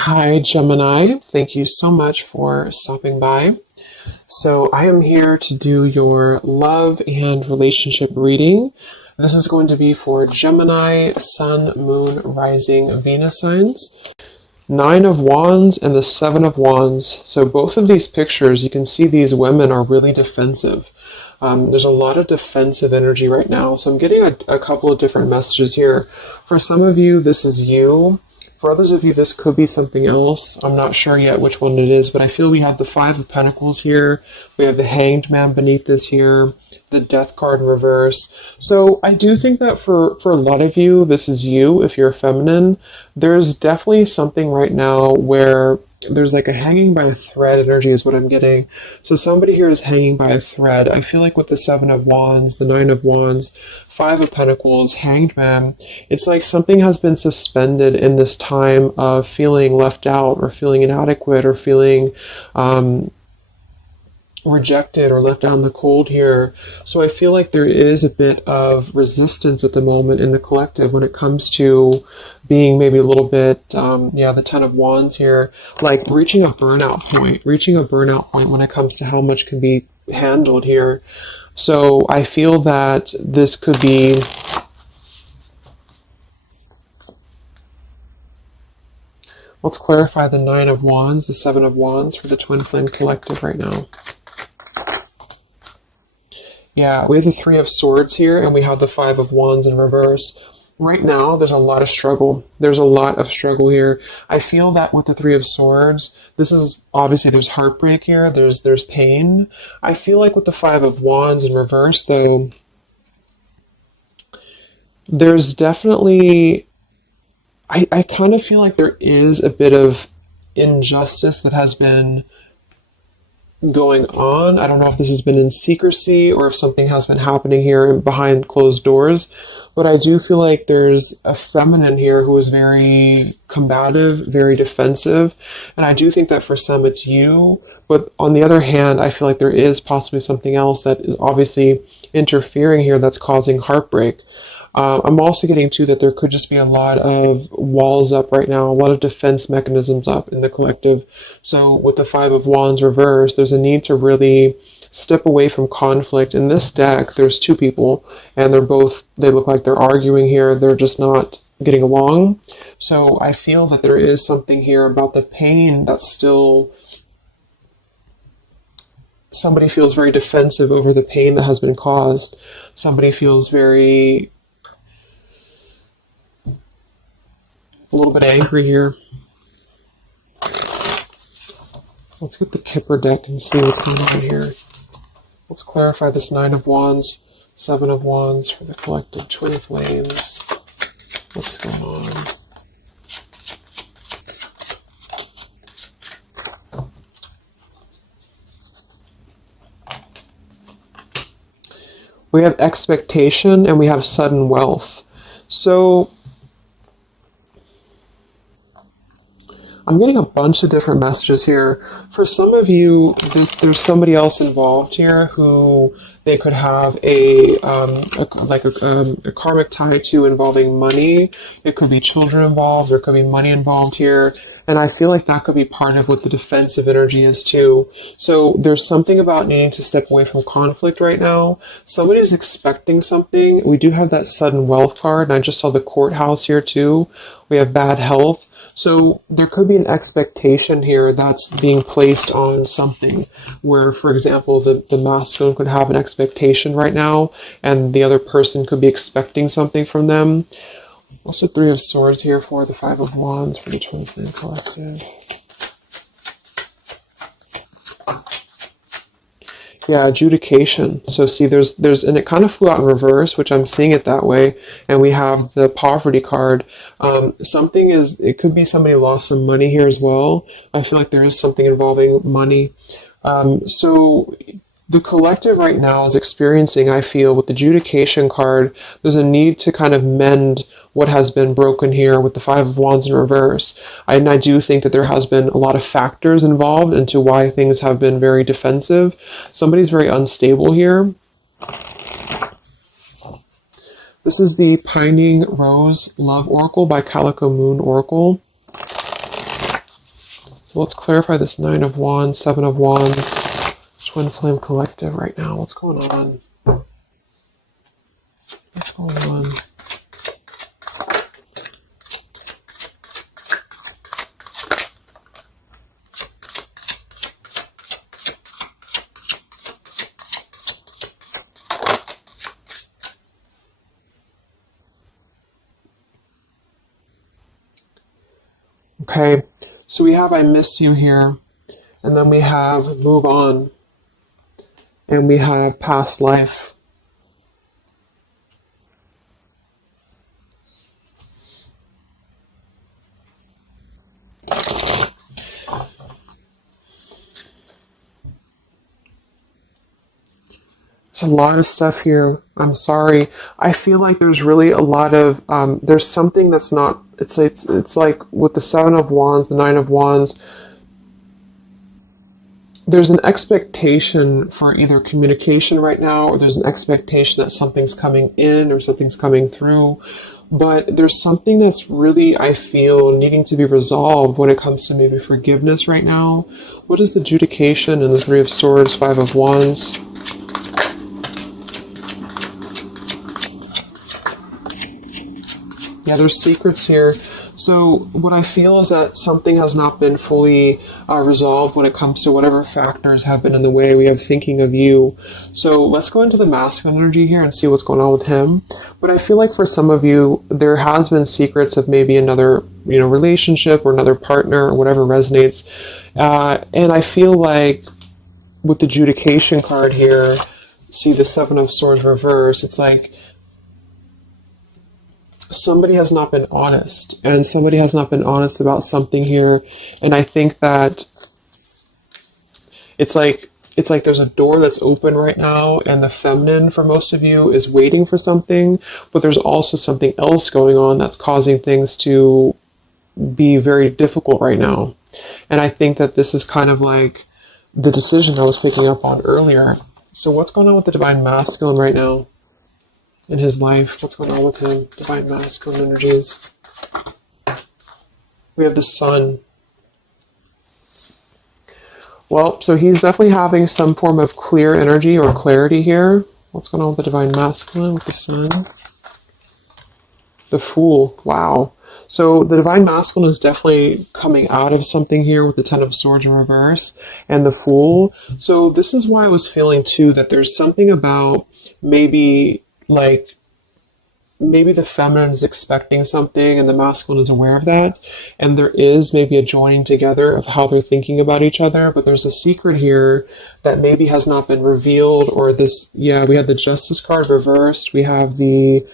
Hi, Gemini. Thank you so much for stopping by. So, I am here to do your love and relationship reading. This is going to be for Gemini, Sun, Moon, Rising, Venus signs. Nine of Wands and the Seven of Wands. So, both of these pictures, you can see these women are really defensive. There's a lot of defensive energy right now. So, I'm getting a couple of different messages here. For some of you, this is you. For others of you, this could be something else. I'm not sure yet which one it is, but I feel we have the Five of Pentacles here. We have the Hanged Man beneath this here, the Death card in reverse. So I do think that for a lot of you, this is you, if you're feminine. There's definitely something right now where there's like a hanging by a thread energy is what I'm getting. So somebody here is hanging by a thread. I feel like with the Seven of Wands, the Nine of Wands, Five of Pentacles, Hanged Man, it's like something has been suspended in this time of feeling left out or feeling inadequate or feeling rejected or left out in the cold here. So I feel like there is a bit of resistance at the moment in the collective when it comes to being maybe a little bit, the Ten of Wands here, like reaching a burnout point when it comes to how much can be handled here. So I feel that this could be let's clarify the Nine of Wands, the Seven of Wands for the Twin Flame Collective right now. Yeah, we have the Three of Swords here, and we have the Five of Wands in reverse. Right now, there's a lot of struggle. There's a lot of struggle here. I feel that with the Three of Swords, this is obviously there's heartbreak here. There's pain. I feel like with the Five of Wands in reverse, though, there's definitely I kind of feel like there is a bit of injustice that has been going on. I don't know if this has been in secrecy or if something has been happening here behind closed doors, but I do feel like there's a feminine here who is very combative, very defensive, and I do think that for some it's you, but on the other hand, I feel like there is possibly something else that is obviously interfering here that's causing heartbreak. I'm also getting to that there could just be a lot of walls up right now, a lot of defense mechanisms up in the collective. So with the Five of Wands reversed, there's a need to really step away from conflict. In this deck, there's two people, and they look like they're arguing here. They're just not getting along. So I feel that there is something here about the pain that's still... Somebody feels very defensive over the pain that has been caused. Somebody feels a little bit angry here. Let's get the Kipper deck and see what's going on here. Let's clarify this Nine of Wands, Seven of Wands for the collective twin flames. What's going on? We have expectation and we have sudden wealth. So I'm getting a bunch of different messages here. For some of you, there's somebody else involved here who they could have a karmic tie to involving money. It could be children involved. There could be money involved here. And I feel like that could be part of what the defensive energy is too. So there's something about needing to step away from conflict right now. Somebody's expecting something. We do have that sudden wealth card, and I just saw the courthouse here too. We have bad health. So there could be an expectation here that's being placed on something where, for example, the masculine could have an expectation right now and the other person could be expecting something from them. What's the Three of Swords here for the Five of Wands for the Twin Flame Collective? Yeah, adjudication. So see, there's, and it kind of flew out in reverse, which I'm seeing it that way. And we have the poverty card. It could be somebody lost some money here as well. I feel like there is something involving money. So the collective right now is experiencing, I feel, with the adjudication card, there's a need to kind of mend what has been broken here with the Five of Wands in reverse. And I do think that there has been a lot of factors involved into why things have been very defensive. Somebody's very unstable here. This is the Pining Rose Love Oracle by Calico Moon Oracle. So let's clarify this Nine of Wands, Seven of Wands, Twin Flame Collective right now. What's going on? What's going on? Okay, so we have I miss you here, and then we have move on, and we have past life. There's a lot of stuff here. I'm sorry. I feel like there's really a lot of, there's something that's not, it's like with the Seven of Wands, the Nine of Wands, there's an expectation for either communication right now, or there's an expectation that something's coming in or something's coming through. But there's something that's really, I feel, needing to be resolved when it comes to maybe forgiveness right now. What is the adjudication in the Three of Swords, Five of Wands? Yeah, there's secrets here. So what I feel is that something has not been fully resolved when it comes to whatever factors have been in the way. We have thinking of you. So let's go into the masculine energy here and see what's going on with him. But I feel like for some of you, there has been secrets of maybe another, relationship or another partner or whatever resonates. And I feel like with the adjudication card here, see the Seven of Swords reverse, it's like somebody has not been honest, and somebody has not been honest about something here. And I think that it's like there's a door that's open right now, and the feminine for most of you is waiting for something, but there's also something else going on that's causing things to be very difficult right now. And I think that this is kind of like the decision I was picking up on earlier. So what's going on with the divine masculine right now in his life? What's going on with him? Divine masculine energies. We have the sun. Well, so he's definitely having some form of clear energy or clarity here. What's going on with the divine masculine with the sun? The Fool. Wow. So the divine masculine is definitely coming out of something here with the Ten of Swords in reverse and the Fool. So this is why I was feeling too that there's something about maybe the feminine is expecting something and the masculine is aware of that, and there is maybe a joining together of how they're thinking about each other, but there's a secret here that maybe has not been revealed. Or this, yeah, we have the Justice card reversed, we have the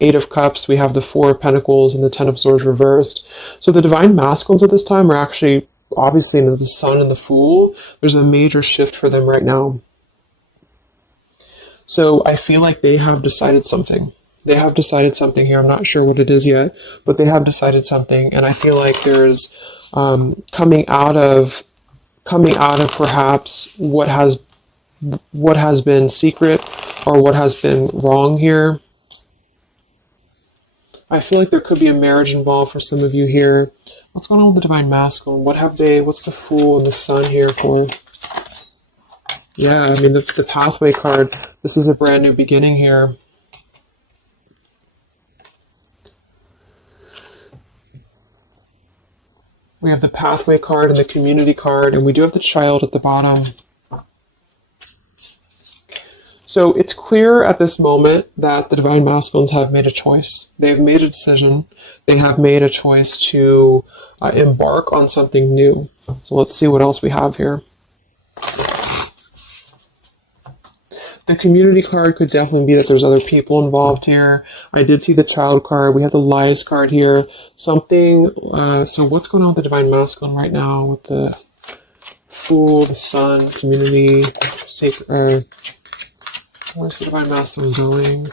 Eight of Cups, we have the Four of Pentacles, and the Ten of Swords reversed. So the divine masculines at this time are actually obviously into the Sun and the Fool. There's a major shift for them right now. So I feel like they have decided something. They have decided something here. I'm not sure what it is yet, but they have decided something. And I feel like there's coming out of perhaps what has been secret or what has been wrong here. I feel like there could be a marriage involved for some of you here. What's going on with the divine masculine? What's the Fool and the Sun here for? Yeah, I mean, the Pathway card, this is a brand new beginning here. We have the Pathway card and the Community card, and we do have the Child at the bottom. So it's clear at this moment that the divine masculines have made a choice. They've made a decision. They have made a choice to embark on something new. So let's see what else we have here. The Community card could definitely be that there's other people involved here. I did see the Child card. We have the Lies card here. Something, so what's going on with the divine masculine right now with the Fool, the Sun, Community, sacred, where's the divine masculine going?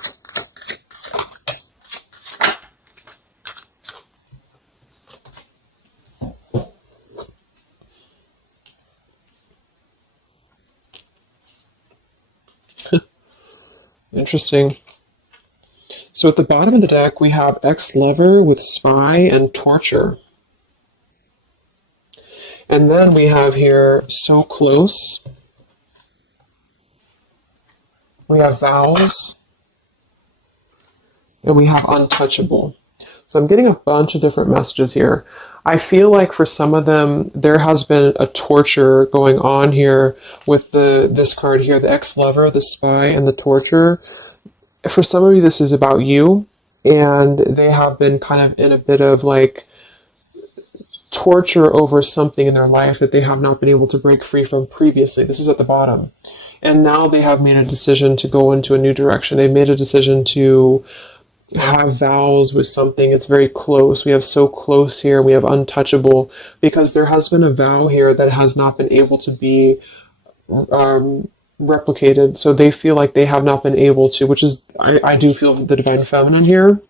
Interesting. So at the bottom of the deck, we have ex-lover with spy and torture. And then we have here so close. We have vows. And we have untouchable. So I'm getting a bunch of different messages here. I feel like for some of them, there has been a torture going on here with this card here, the ex-lover, the spy, and the torture. For some of you, this is about you, and they have been kind of in a bit of like torture over something in their life that they have not been able to break free from previously. This is at the bottom. And now they have made a decision to go into a new direction. They've made a decision to have vows with something. It's very close. We have so close here. We have untouchable, because there has been a vow here that has not been able to be replicated. So they feel like they have not been able to, which is, I do feel the divine feminine here,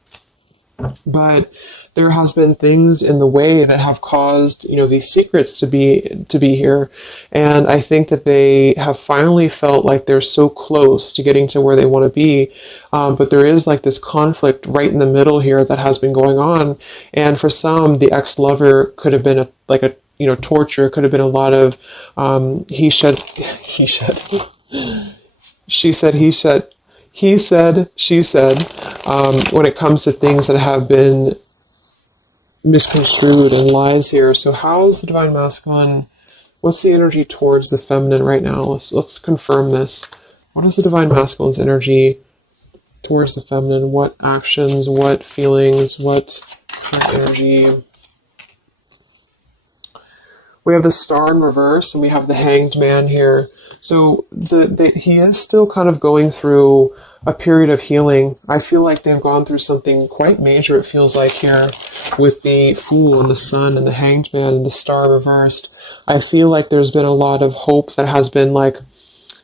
but there has been things in the way that have caused, these secrets to be here. And I think that they have finally felt like they're so close to getting to where they want to be. But there is like this conflict right in the middle here that has been going on. And for some, the ex-lover could have been torture. It could have been a lot of, he said, she said, he said, he said, she said, when it comes to things that have been misconstrued and lies here. So how is the divine masculine? What's the energy towards the feminine right now? Let's confirm this. What is the divine masculine's energy towards the feminine? What actions, what feelings, what current energy? We have the Star in reverse, and we have the Hanged Man here. So he is still kind of going through a period of healing. I feel like they've gone through something quite major, it feels like, here with the Fool and the Sun and the Hanged Man and the Star reversed. I feel like there's been a lot of hope that has been like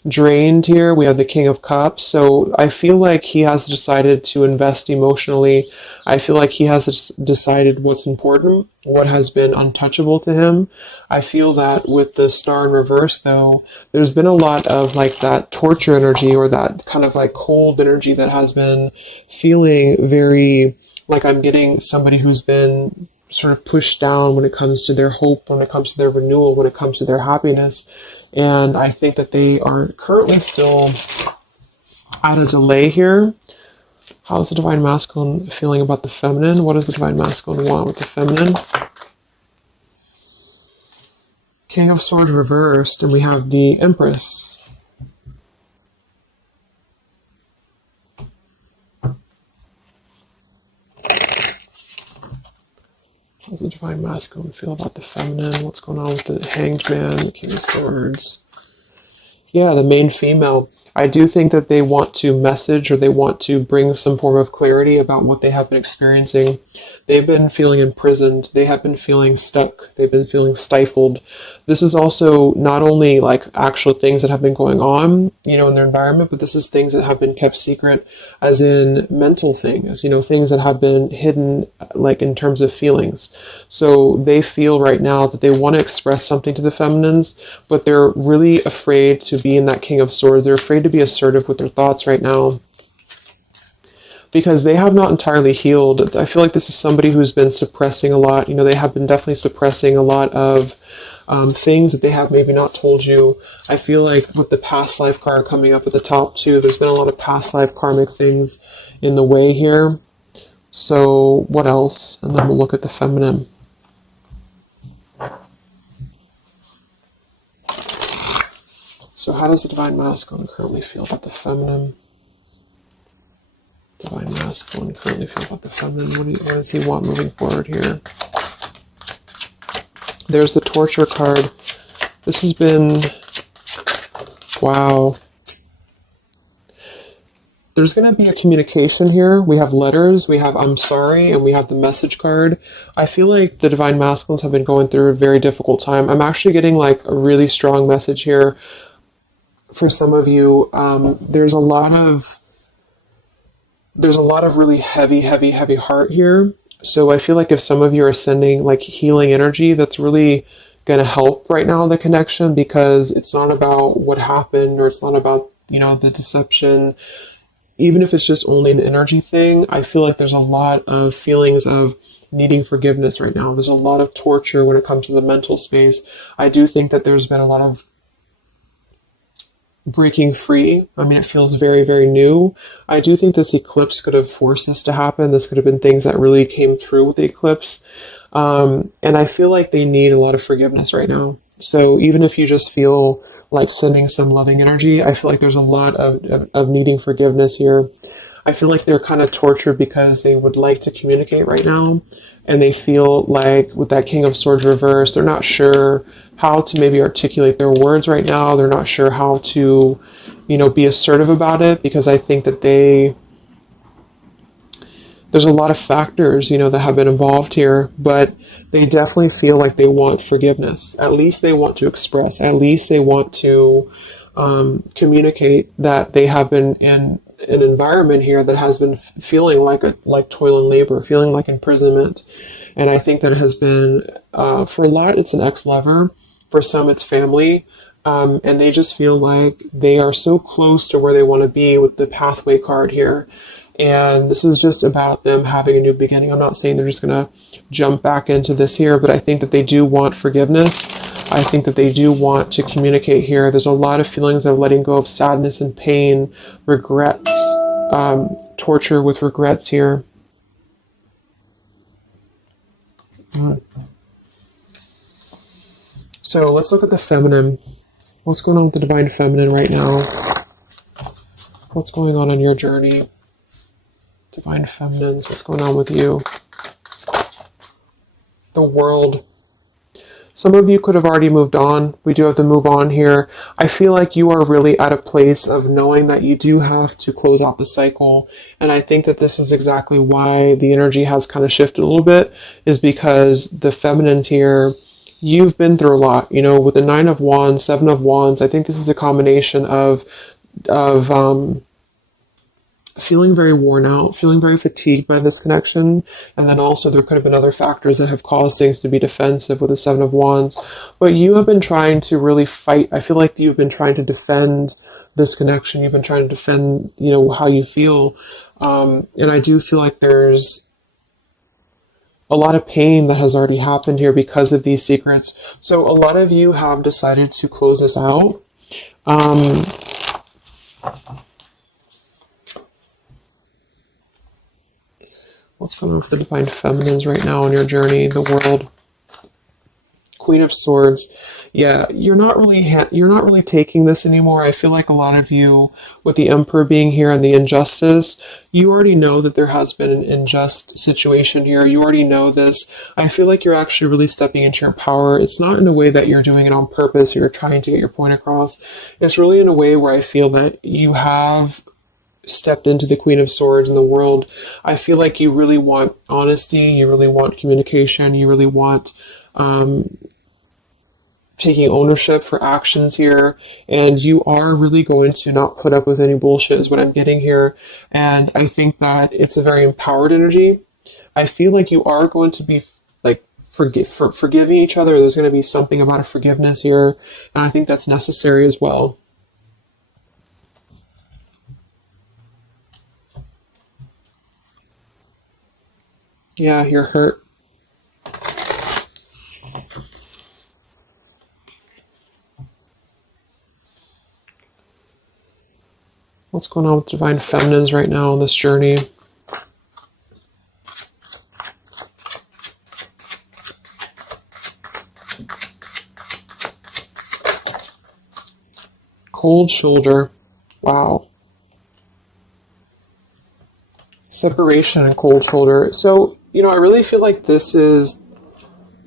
drained here. We have the King of Cups. So I feel like he has decided to invest emotionally. I feel like he has decided what's important, what has been untouchable to him. I feel that with the Star in reverse, though, there's been a lot of like that torture energy, or that kind of like cold energy that has been feeling very like I'm getting somebody who's been sort of pushed down when it comes to their hope, when it comes to their renewal, when it comes to their happiness. And I think that they are currently still at a delay here. How's the divine masculine feeling about the feminine? What does the divine masculine want with the feminine? King of Swords reversed, and we have the Empress. How does the divine masculine feel about the feminine? What's going on with the Hanged Man, the King of Swords? Yeah, the main female. I do think that they want to message, or they want to bring some form of clarity about what they have been experiencing. They've been feeling imprisoned. They have been feeling stuck. They've been feeling stifled. This is also not only like actual things that have been going on, in their environment, but this is things that have been kept secret, as in mental things, things that have been hidden, like in terms of feelings. So they feel right now that they want to express something to the feminines, but they're really afraid to be in that King of Swords. They're afraid to be assertive with their thoughts right now, because they have not entirely healed. I feel like this is somebody who's been suppressing a lot. They have been definitely suppressing a lot of things that they have maybe not told you. I feel like with the past life card coming up at the top too, there's been a lot of past life karmic things in the way here. So what else? And then we'll look at the feminine. So how does the divine masculine currently feel about the feminine? Divine masculine currently feel about the feminine. What does he want moving forward here? There's the torture card. This has been, wow. There's going to be a communication here. We have letters, we have I'm sorry, and we have the message card. I feel like the divine masculines have been going through a very difficult time. I'm actually getting like a really strong message here for some of you. There's a lot of really heavy heart here. So I feel like if some of you are sending like healing energy, that's really going to help right now, the connection, because it's not about what happened, or it's not about, the deception. Even if it's just only an energy thing, I feel like there's a lot of feelings of needing forgiveness right now. There's a lot of torture when it comes to the mental space. I do think that there's been a lot of breaking free. I mean, it feels very, very new. I do think this eclipse could have forced this to happen. This could have been things that really came through with the eclipse. And I feel like they need a lot of forgiveness right now. So even if you just feel like sending some loving energy, I feel like there's a lot of needing forgiveness here. I feel like they're kind of tortured because they would like to communicate right now. And they feel like with that King of Swords reverse, they're not sure how to maybe articulate their words right now. They're not sure how to, be assertive about it, because I think that there's a lot of factors, that have been involved here, but they definitely feel like they want forgiveness. At least they want to express, at least they want to communicate that they have been in an environment here that has been feeling like toil and labor, feeling like imprisonment. And I think that it has been, for a lot, it's an ex-lover. For some, it's family. And they just feel like they are so close to where they want to be with the pathway card here. And this is just about them having a new beginning. I'm not saying they're just going to jump back into this here, but I think that they do want forgiveness. I think that they do want to communicate here. There's a lot of feelings of letting go of sadness and pain, regrets, torture with regrets here. So let's look at the feminine. What's going on with the divine feminine right now? What's going on your journey? Divine feminines, what's going on with you? The world. Some of you could have already moved on. We do have to move on here. I feel like you are really at a place of knowing that you do have to close out the cycle. And I think that this is exactly why the energy has kind of shifted a little bit, is because the feminines here, you've been through a lot, with the 9 of Wands, 7 of Wands. I think this is a combination of feeling very worn out, feeling very fatigued by this connection. And then also there could have been other factors that have caused things to be defensive with the 7 of Wands. But you have been trying to really fight. I feel like you've been trying to defend this connection. You've been trying to defend, how you feel. And I do feel like there's a lot of pain that has already happened here because of these secrets. So a lot of you have decided to close this out. What's going on with the divine feminines right now on your journey, the world? Queen of Swords. Yeah, you're not really taking this anymore. I feel like a lot of you, with the Emperor being here and the injustice, you already know that there has been an unjust situation here. You already know this. I feel like you're actually really stepping into your power. It's not in a way that you're doing it on purpose or you're trying to get your point across. It's really in a way where I feel that you have stepped into the Queen of Swords in the world. I feel like you really want honesty, you really want communication, you really want taking ownership for actions here, and you are really going to not put up with any bullshit is what I'm getting here. And I think that it's a very empowered energy. I feel like you are going to be like forgiving each other. There's going to be something about a forgiveness here, and I think that's necessary as well. Yeah, you're hurt. What's going on with divine feminines right now on this journey? Cold shoulder. Wow. Separation and cold shoulder. So, I really feel like this is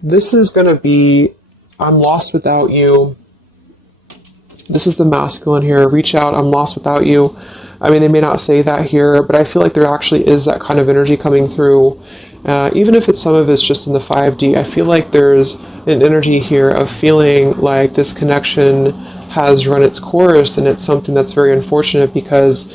going to be, I'm lost without you. This is the masculine here. Reach out, I'm lost without you. I mean, they may not say that here, but I feel like there actually is that kind of energy coming through. Even if some of it's just in the 5D, I feel like there's an energy here of feeling like this connection has run its course, and it's something that's very unfortunate because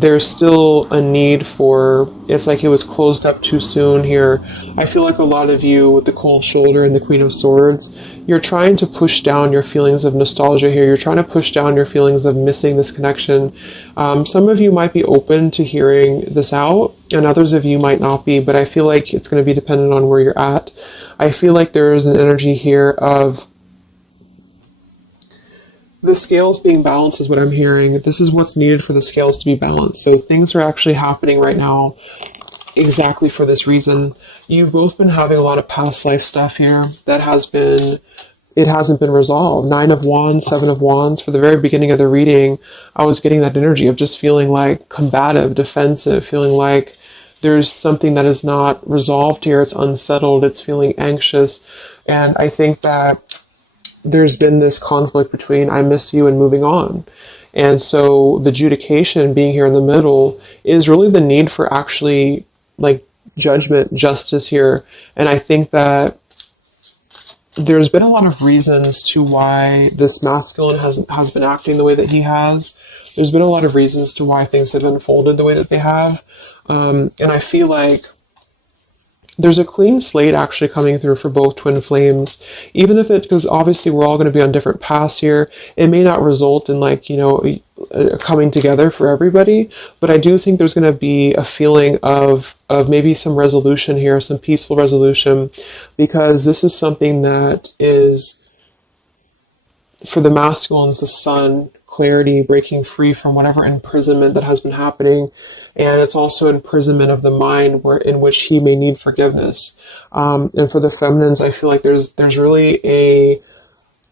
there's still a need for, it's like it was closed up too soon here. I feel like a lot of you with the cold shoulder and the Queen of Swords, you're trying to push down your feelings of nostalgia here. You're trying to push down your feelings of missing this connection. Some of you might be open to hearing this out, and others of you might not be, but I feel like it's going to be dependent on where you're at. I feel like there is an energy here of the scales being balanced is what I'm hearing. This is what's needed for the scales to be balanced. So things are actually happening right now exactly for this reason. You've both been having a lot of past life stuff here that it hasn't been resolved. 9 of Wands, 7 of Wands. For the very beginning of the reading, I was getting that energy of just feeling like combative, defensive, feeling like there's something that is not resolved here. It's unsettled. It's feeling anxious. And I think that there's been this conflict between I miss you and moving on. And so the adjudication being here in the middle is really the need for actually like judgment, justice here. And I think that there's been a lot of reasons to why this masculine has been acting the way that he has. There's been a lot of reasons to why things have unfolded the way that they have. And I feel like there's a clean slate actually coming through for both twin flames, even if because obviously we're all going to be on different paths here. It may not result in like, a coming together for everybody, but I do think there's going to be a feeling of maybe some resolution here, some peaceful resolution, because this is something that is, for the masculines, the sun, clarity, breaking free from whatever imprisonment that has been happening. And it's also imprisonment of the mind in which he may need forgiveness. And for the feminines, I feel like there's really a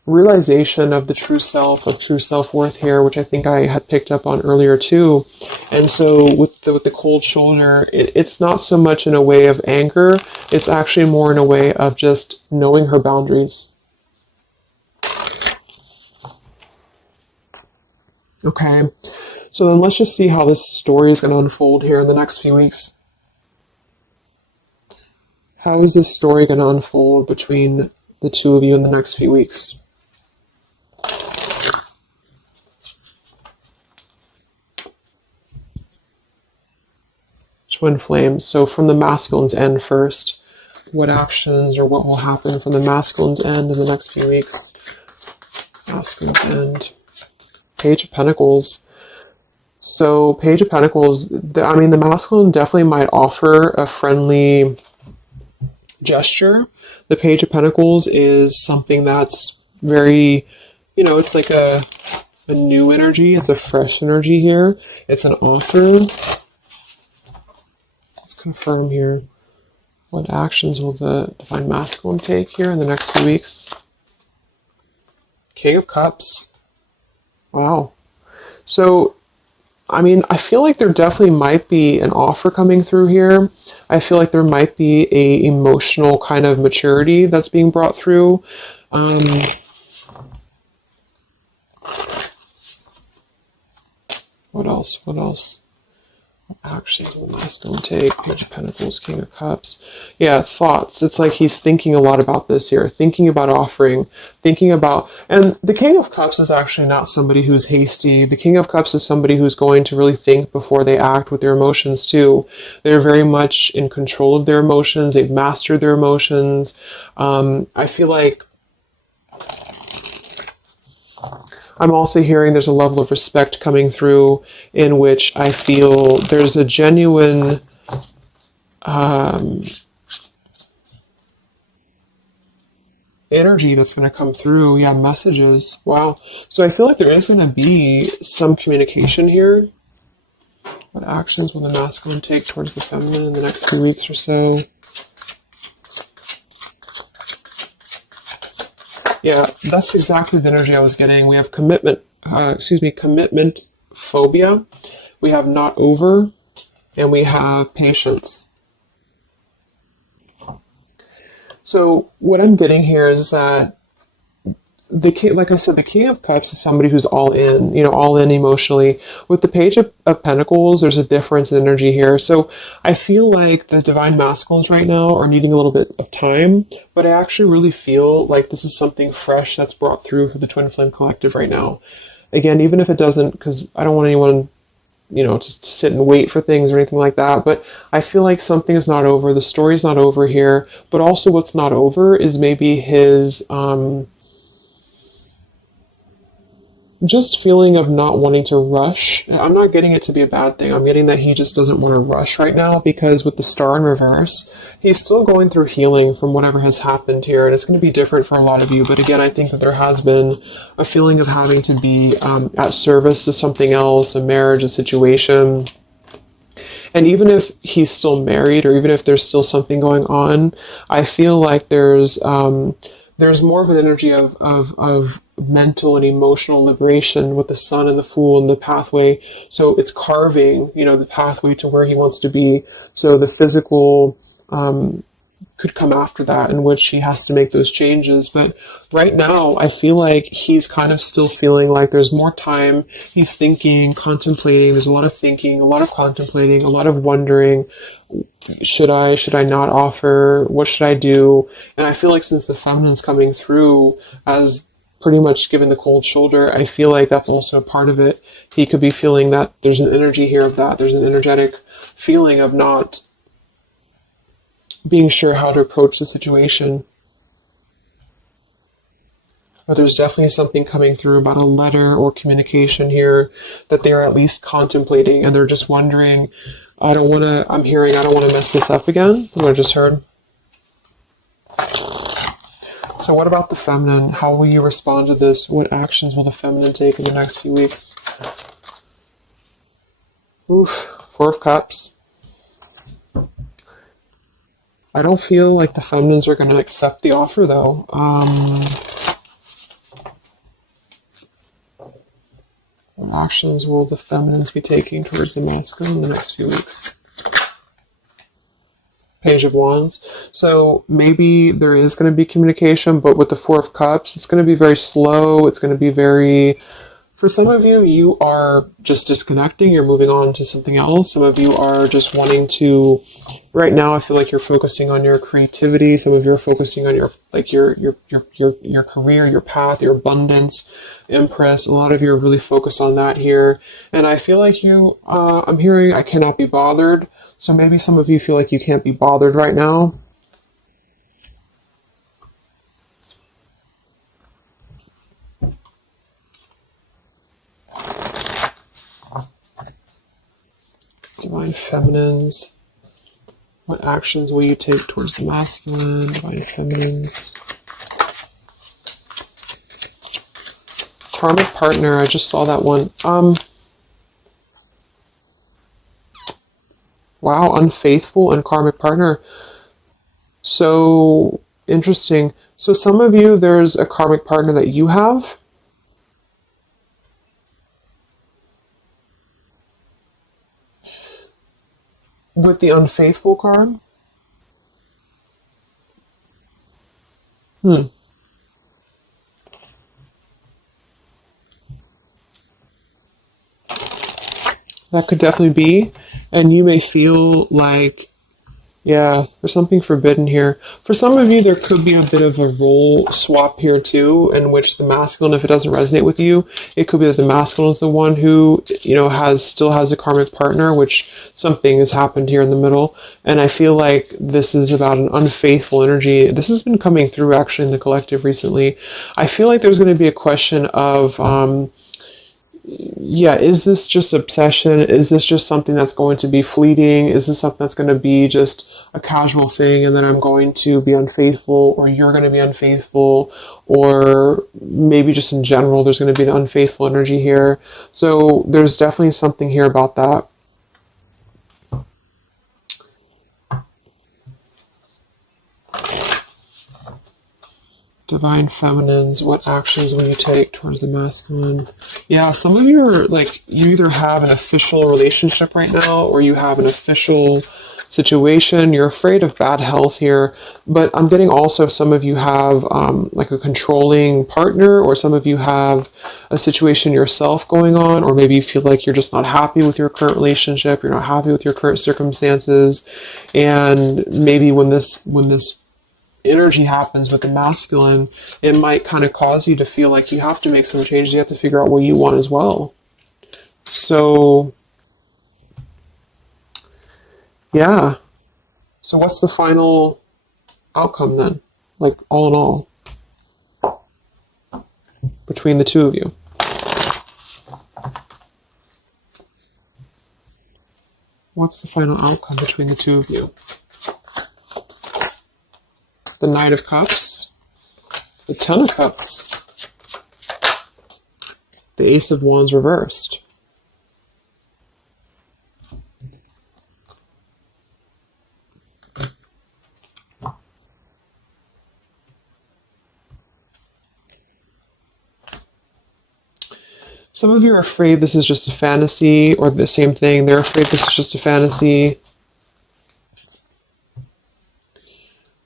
realization of the true self, of true self-worth here, which I think I had picked up on earlier too. And so with the cold shoulder, it's not so much in a way of anger. It's actually more in a way of just knowing her boundaries. Okay. So then let's just see how this story is going to unfold here in the next few weeks. How is this story going to unfold between the two of you in the next few weeks? Twin flames. So from the masculine's end first, what actions or what will happen from the masculine's end in the next few weeks? Masculine's end. Page of Pentacles. So Page of Pentacles, the masculine definitely might offer a friendly gesture. The Page of Pentacles is something that's very, it's like a new energy. It's a fresh energy here. It's an offer. Let's confirm here. What actions will the Divine Masculine take here in the next few weeks? King of Cups. Wow. So I feel like there definitely might be an offer coming through here. I feel like there might be a emotional kind of maturity that's being brought through. What else? What actions will the masculine take? Page of Pentacles, King of Cups. Yeah, thoughts. It's like he's thinking a lot about this here, thinking about offering, and the King of Cups is actually not somebody who's hasty. The King of Cups is somebody who's going to really think before they act with their emotions too. They're very much in control of their emotions. They've mastered their emotions. I feel like I'm also hearing there's a level of respect coming through in which I feel there's a genuine energy that's going to come through. Yeah, messages. Wow. So I feel like there is going to be some communication here. What actions will the masculine take towards the feminine in the next few weeks or so? Yeah, that's exactly the energy I was getting. We have commitment phobia. We have not over, and we have patience. So what I'm getting here is that like I said, the King of Cups is somebody who's all in, all in emotionally. With the Page of Pentacles, there's a difference in energy here. So I feel like the Divine Masculines right now are needing a little bit of time, but I actually really feel like this is something fresh that's brought through for the Twin Flame Collective right now. Again, even if it doesn't, because I don't want anyone just sit and wait for things or anything like that. But I feel like something is not over. The story's not over here. But also what's not over is maybe his just feeling of not wanting to rush. I'm not getting it to be a bad thing. I'm getting that he just doesn't want to rush right now, because with the star in reverse, he's still going through healing from whatever has happened here, and it's going to be different for a lot of you. But again, I think that there has been a feeling of having to be at service to something else, a marriage, a situation. And even if he's still married, or even if there's still something going on, I feel like there's more of an energy of mental and emotional liberation with the sun and the fool and the pathway. So it's carving, the pathway to where he wants to be. So the physical could come after that, in which he has to make those changes. But right now, I feel like he's kind of still feeling like there's more time. He's thinking, contemplating. There's a lot of thinking, a lot of contemplating, a lot of wondering. Should I not offer? What should I do? And I feel like since the feminine's coming through as pretty much giving the cold shoulder, I feel like that's also a part of it. He could be feeling that there's an energy here of that. There's an energetic feeling of not being sure how to approach the situation. But there's definitely something coming through about a letter or communication here that they're at least contemplating, and they're just wondering, I don't want to mess this up again, what I just heard. So what about the feminine? How will you respond to this? What actions will the feminine take in the next few weeks? Oof, Four of Cups. I don't feel like the feminines are going to accept the offer, though. What actions will the feminines be taking towards the masculine in the next few weeks? Page of Wands. So maybe there is going to be communication, but with the Four of Cups, it's going to be very slow. It's going to be very... For some of you, you are just disconnecting. You're moving on to something else. Some of you are just wanting to... Right now, I feel like you're focusing on your creativity. Some of you are focusing on your career, your path, your abundance, Empress. A lot of you are really focused on that here. And I feel like you... I'm hearing I cannot be bothered. So maybe some of you feel like you can't be bothered right now. Divine Feminines. What actions will you take towards the masculine? Divine Feminines. Karmic Partner. I just saw that one. Wow, unfaithful and karmic partner. So interesting. So some of you, there's a karmic partner that you have. With the unfaithful card. That could definitely be. And you may feel like, yeah, there's something forbidden here. For some of you, there could be a bit of a role swap here too, in which the masculine, if it doesn't resonate with you, it could be that the masculine is the one who, still has a karmic partner, which something has happened here in the middle. And I feel like this is about an unfaithful energy. This has been coming through actually in the collective recently. I feel like there's going to be a question of, is this just obsession? Is this just something that's going to be fleeting? Is this something that's going to be just a casual thing, and then I'm going to be unfaithful, or you're going to be unfaithful, or maybe just in general there's going to be an unfaithful energy here. So there's definitely something here about that. Divine Feminines, what actions will you take towards the masculine? Yeah, some of you are like, you either have an official relationship right now, or you have an official situation. You're afraid of bad health here, but I'm getting also some of you have like a controlling partner, or some of you have a situation yourself going on, or maybe you feel like you're just not happy with your current relationship, you're not happy with your current circumstances, and maybe when this energy happens with the masculine, it might kind of cause you to feel like you have to make some changes. You have to figure out what you want as well. So Yeah. So what's the final outcome then? Like, all in all, between the two of you? What's the final outcome between the two of you? The Knight of Cups, the Ten of Cups, the Ace of Wands reversed. Some of you are afraid this is just a fantasy, or the same thing, they're afraid this is just a fantasy.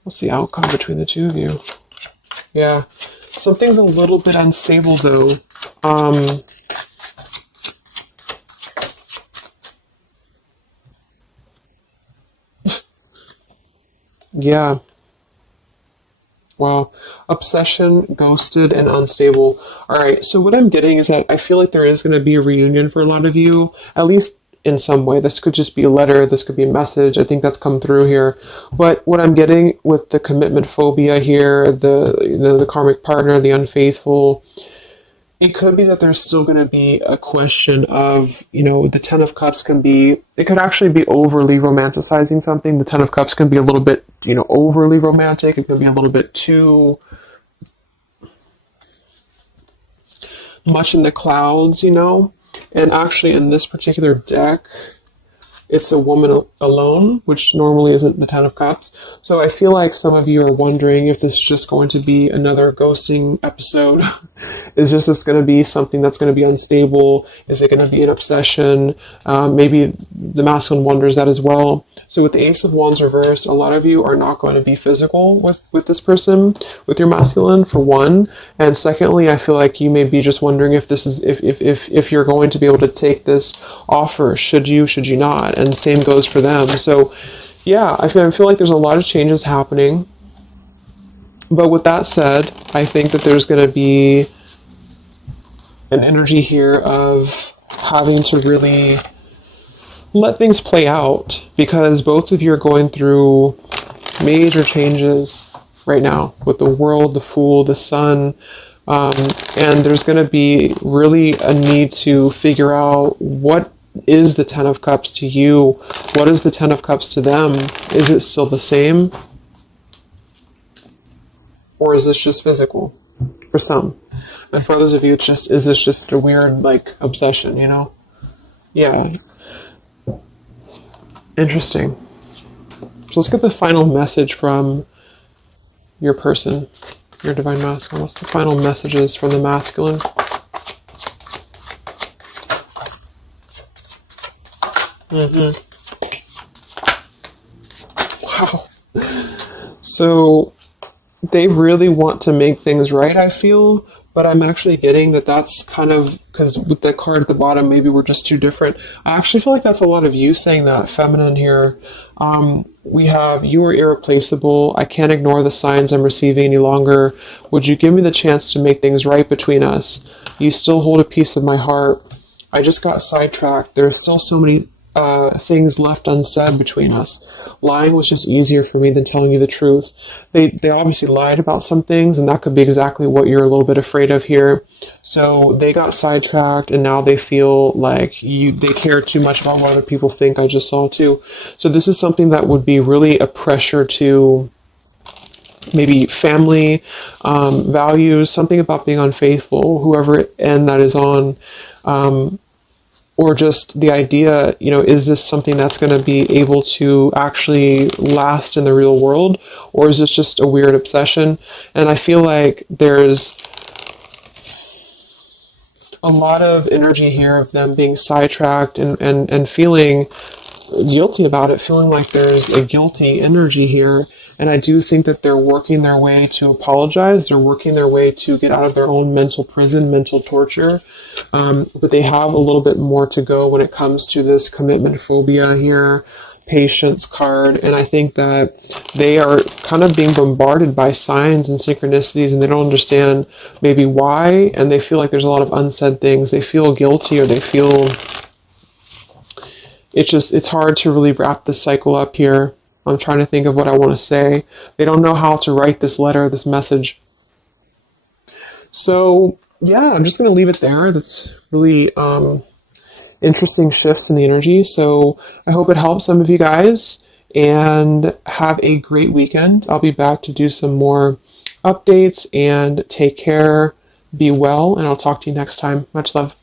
What's the outcome between the two of you? Yeah, something's a little bit unstable though. Yeah. Wow. Obsession, ghosted, and unstable. All right. So what I'm getting is that I feel like there is going to be a reunion for a lot of you, at least in some way. This could just be a letter. This could be a message. I think that's come through here. But what I'm getting with the commitment phobia here, the karmic partner, the unfaithful, it could be that there's still going to be a question of, the Ten of Cups it could actually be overly romanticizing something. The Ten of Cups can be a little bit, overly romantic. It could be a little bit too much in the clouds, And actually in this particular deck, it's a woman alone, which normally isn't the Ten of Cups. So I feel like some of you are wondering if this is just going to be another ghosting episode. Is this going to be something that's going to be unstable? Is it going to be an obsession? Maybe the masculine wonders that as well. So with the Ace of Wands reversed, a lot of you are not going to be physical with this person, with your masculine, for one. And secondly, I feel like you may be just wondering if this is if you're going to be able to take this offer. Should you not? And same goes for them. So yeah, I feel like there's a lot of changes happening. But with that said, I think that there's going to be an energy here of having to really let things play out, because both of you are going through major changes right now with the World, the Fool, the Sun, and there's going to be really a need to figure out what is the Ten of Cups to you, what is the Ten of Cups to them. Is it still the same, or is this just physical for some? And for others of you, is this just a weird, obsession, Yeah. Interesting. So let's get the final message from your person, your divine masculine. What's the final messages from the masculine? Wow. So they really want to make things right, I feel. But I'm actually getting that that's kind of, because with the card at the bottom, maybe we're just too different. I actually feel like that's a lot of you saying that, feminine here. We have, you are irreplaceable. I can't ignore the signs I'm receiving any longer. Would you give me the chance to make things right between us? You still hold a piece of my heart. I just got sidetracked. There are still so many things left unsaid between us. Lying was just easier for me than telling you the truth. They obviously lied about some things, and that could be exactly what you're a little bit afraid of here. So they got sidetracked, and now they feel like they care too much about what other people think. I just saw too. So this is something that would be really a pressure to maybe family, values, something about being unfaithful, whoever end that is on. Or just the idea, is this something that's going to be able to actually last in the real world? Or is this just a weird obsession? And I feel like there's a lot of energy here of them being sidetracked and feeling guilty about it, feeling like there's a guilty energy here. And I do think that they're working their way to apologize. They're working their way to get out of their own mental prison, mental torture. But they have a little bit more to go when it comes to this commitment phobia here, patience card. And I think that they are kind of being bombarded by signs and synchronicities, and they don't understand maybe why. And they feel like there's a lot of unsaid things. They feel guilty, or they feel it's hard to really wrap this cycle up here. I'm trying to think of what I want to say. They don't know how to write this letter, this message. So yeah, I'm just going to leave it there. That's really interesting shifts in the energy. So I hope it helps some of you guys, and have a great weekend. I'll be back to do some more updates, and take care, be well, and I'll talk to you next time. Much love.